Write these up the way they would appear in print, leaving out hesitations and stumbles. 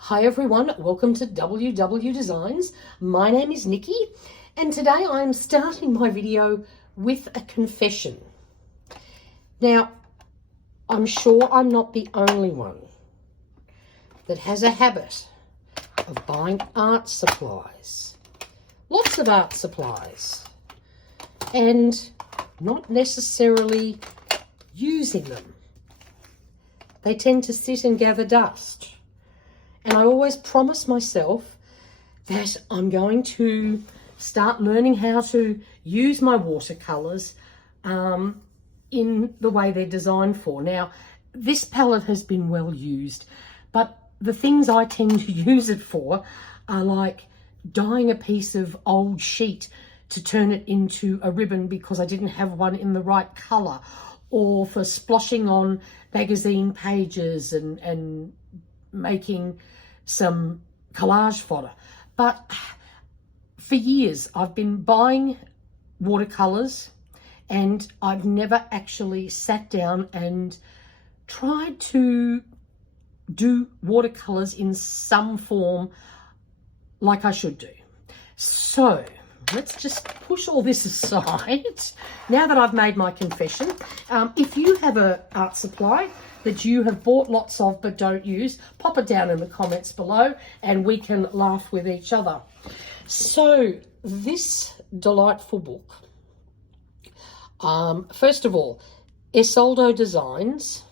Hi everyone, welcome to WW Designs. My name is Nikki and today I'm starting my video with a confession. Now, I'm sure I'm not the only one that has a habit of buying art supplies, lots of art supplies, and not necessarily using them. They tend to sit and gather dust. And I always promise myself that I'm going to start learning how to use my watercolors in the way they're designed for. Now, this palette has been well used, but the things I tend to use it for are like dyeing a piece of old sheet to turn it into a ribbon because I didn't have one in the right color, or for splashing on magazine pages and making some collage fodder. But for years I've been buying watercolors and I've never actually sat down and tried to do watercolors in some form like I should do. So let's just push all this aside now that I've made my confession. If you have an art supply that you have bought lots of but don't use, pop it down in the comments below and we can laugh with each other. So this delightful book, first of all, Isolde Designs,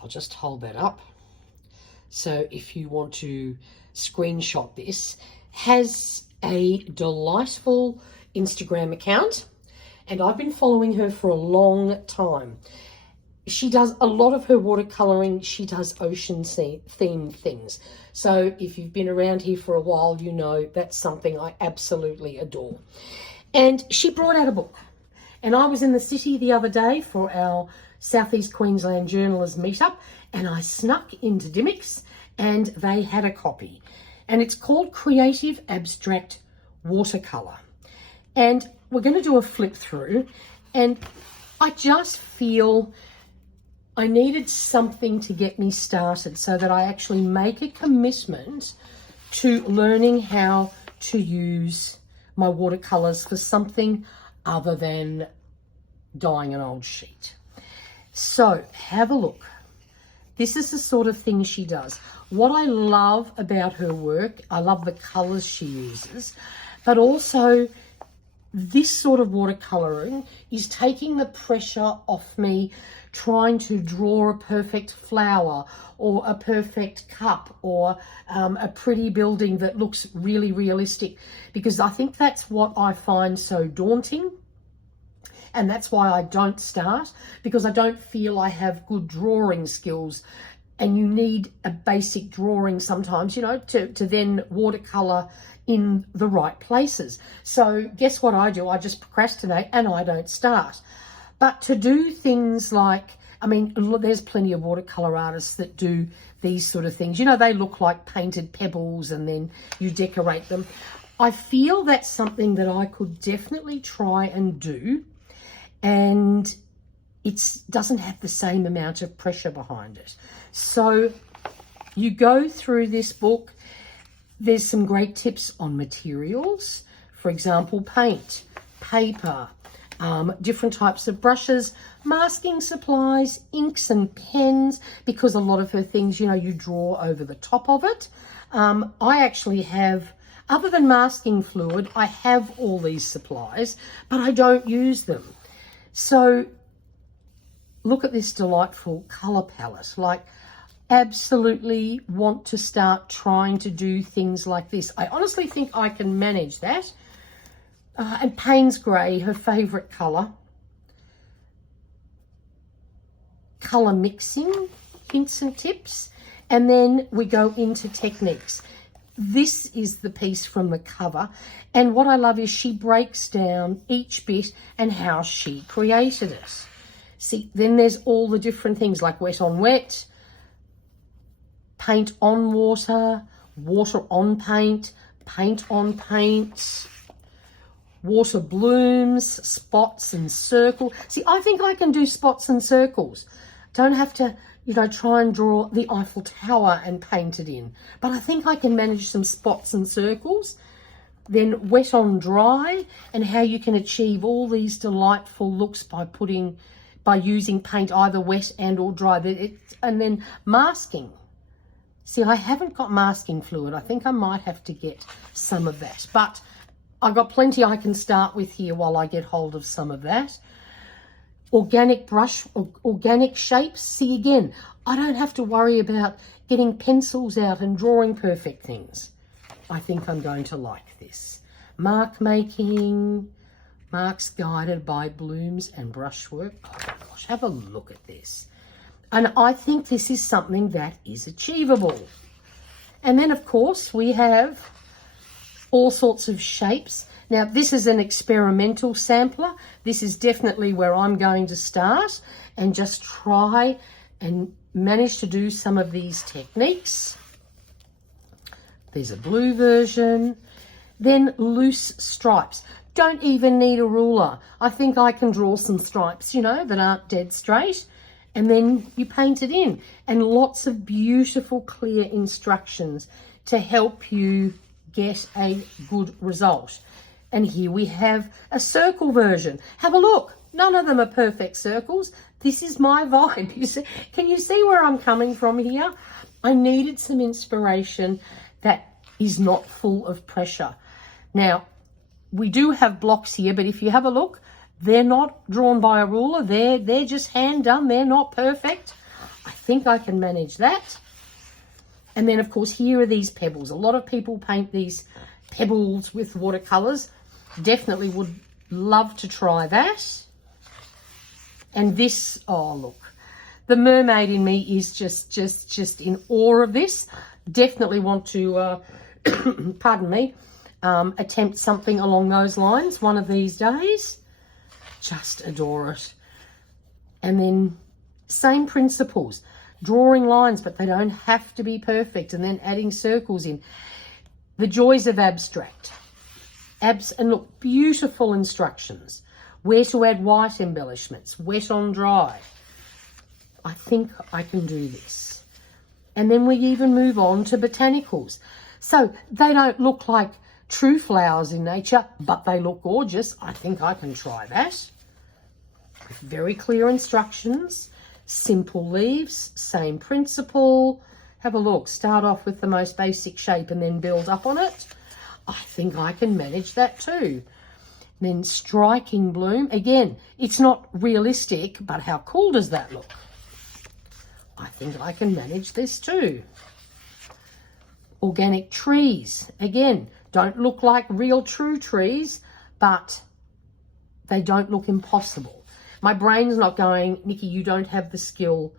I'll just hold that up. So if you want to screenshot this, has a delightful Instagram account and I've been following her for a long time. She does a lot of her watercoloring. She does ocean themed things. So if you've been around here for a while, you know that's something I absolutely adore. And she brought out a book. And I was in the city the other day for our Southeast Queensland Journalers meetup, and I snuck into Dimmicks and they had a copy. And it's called Creative Abstract Watercolor. And we're going to do a flip through, and I just feel I needed something to get me started so that I actually make a commitment to learning how to use my watercolors for something other than dyeing an old sheet. So have a look. This is the sort of thing she does. What I love about her work, I love the colors she uses, but also this sort of watercoloring is taking the pressure off me trying to draw a perfect flower or a perfect cup or a pretty building that looks really realistic, because I think that's what I find so daunting. And that's why I don't start, because I don't feel I have good drawing skills. And you need a basic drawing sometimes, you know, to then watercolor in the right places. So guess what I do? I just procrastinate and I don't start. But to do things like, I mean, there's plenty of watercolor artists that do these sort of things. You know, they look like painted pebbles and then you decorate them. I feel that's something that I could definitely try and do. And it doesn't have the same amount of pressure behind it. So you go through this book. There's some great tips on materials. For example, paint, paper, different types of brushes, masking supplies, inks and pens, because a lot of her things, you know, you draw over the top of it. I actually have, other than masking fluid, I have all these supplies, but I don't use them. So look at this delightful color palette. Like, absolutely want to start trying to do things like this. I honestly think I can manage that. And Payne's Grey, her favorite color. Color mixing, hints and tips. And then we go into techniques. This is the piece from the cover. And what I love is she breaks down each bit and how she created it. See, then there's all the different things like wet on wet, paint on water, water on paint, paint on paint, water blooms, spots and circles. See, I think I can do spots and circles. Don't have to you know, try and draw the Eiffel Tower and paint it in. But I think I can manage some spots and circles. Then wet on dry, and how you can achieve all these delightful looks by using paint either wet and or dry. And then masking. See, I haven't got masking fluid. I think I might have to get some of that. But I've got plenty I can start with here while I get hold of some of that. Organic brush, organic shapes. See, again, I don't have to worry about getting pencils out and drawing perfect things. I think I'm going to like this. Mark making, marks guided by blooms and brushwork. Oh my gosh, have a look at this. And I think this is something that is achievable. And then, of course, we have all sorts of shapes. Now, this is an experimental sampler. This is definitely where I'm going to start and just try and manage to do some of these techniques. There's a blue version. Then loose stripes. Don't even need a ruler. I think I can draw some stripes, you know, that aren't dead straight. And then you paint it in. And lots of beautiful, clear instructions to help you get a good result. And here we have a circle version. Have a look. None of them are perfect circles. This is my vibe. You see, can you see where I'm coming from here? I needed some inspiration that is not full of pressure. Now, we do have blocks here, but if you have a look, they're not drawn by a ruler. They're just hand done. They're not perfect. I think I can manage that. And then, of course, here are these pebbles. A lot of people paint these pebbles with watercolors. Definitely would love to try that. And this, oh, look. The mermaid in me is just in awe of this. Definitely want to, pardon me, attempt something along those lines one of these days. Just adore it. And then same principles. Drawing lines, but they don't have to be perfect. And then adding circles in. The joys of abstract. And look, beautiful instructions. Where to add white embellishments. Wet on dry. I think I can do this. And then we even move on to botanicals. So they don't look like true flowers in nature, but they look gorgeous. I think I can try that. With very clear instructions. Simple leaves, same principle. Have a look. Start off with the most basic shape and then build up on it. I think I can manage that too. Then striking bloom. Again, it's not realistic, but how cool does that look? I think I can manage this too. Organic trees. Again, don't look like real true trees, but they don't look impossible. My brain's not going, Nikki, you don't have the skill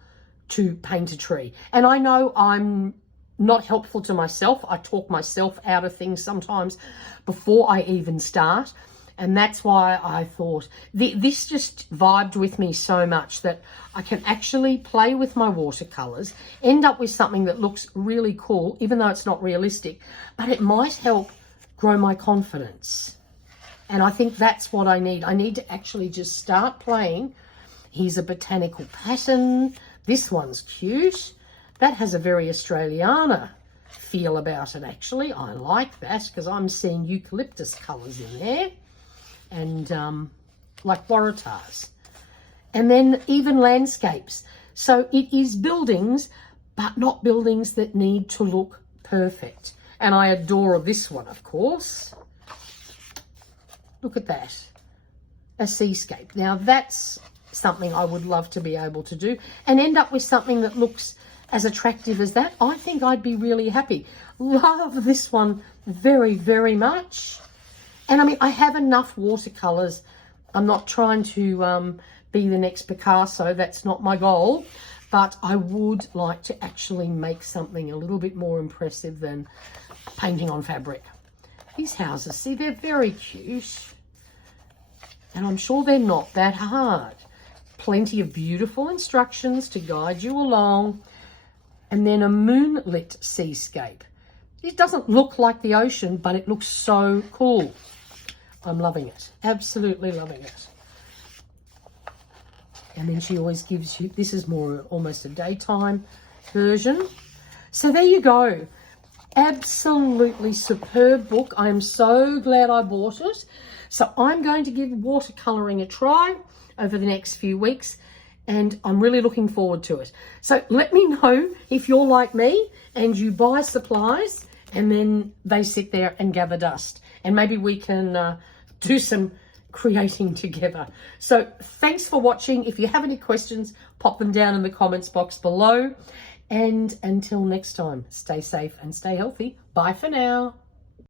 to paint a tree. And I know I'm not helpful to myself. I talk myself out of things sometimes before I even start. And that's why I thought this just vibed with me so much that I can actually play with my watercolors, end up with something that looks really cool, even though it's not realistic, but it might help grow my confidence. And I think that's what I need. I need to actually just start playing. Here's a botanical pattern. This one's cute. That has a very Australiana feel about it, actually. I like that because I'm seeing eucalyptus colours in there. And like waratahs. And then even landscapes. So it is buildings, but not buildings that need to look perfect. And I adore this one, of course. Look at that. A seascape. Now that's something I would love to be able to do and end up with something that looks as attractive as that. I think I'd be really happy. Love this one very, very much. And I mean, I have enough watercolors. I'm not trying to be the next Picasso. That's not my goal. But I would like to actually make something a little bit more impressive than painting on fabric. These houses, see, they're very cute. And I'm sure they're not that hard. Plenty of beautiful instructions to guide you along. And then a moonlit seascape. It doesn't look like the ocean, but it looks so cool. I'm loving it. Absolutely loving it. And then she always gives you, this is more almost a daytime version. So there you go. Absolutely superb book. I am so glad I bought it. So I'm going to give watercoloring a try over the next few weeks, and I'm really looking forward to it. So let me know if you're like me and you buy supplies and then they sit there and gather dust, and maybe we can do some creating together. So thanks for watching. If you have any questions, pop them down in the comments box below. And until next time, stay safe and stay healthy. Bye for now.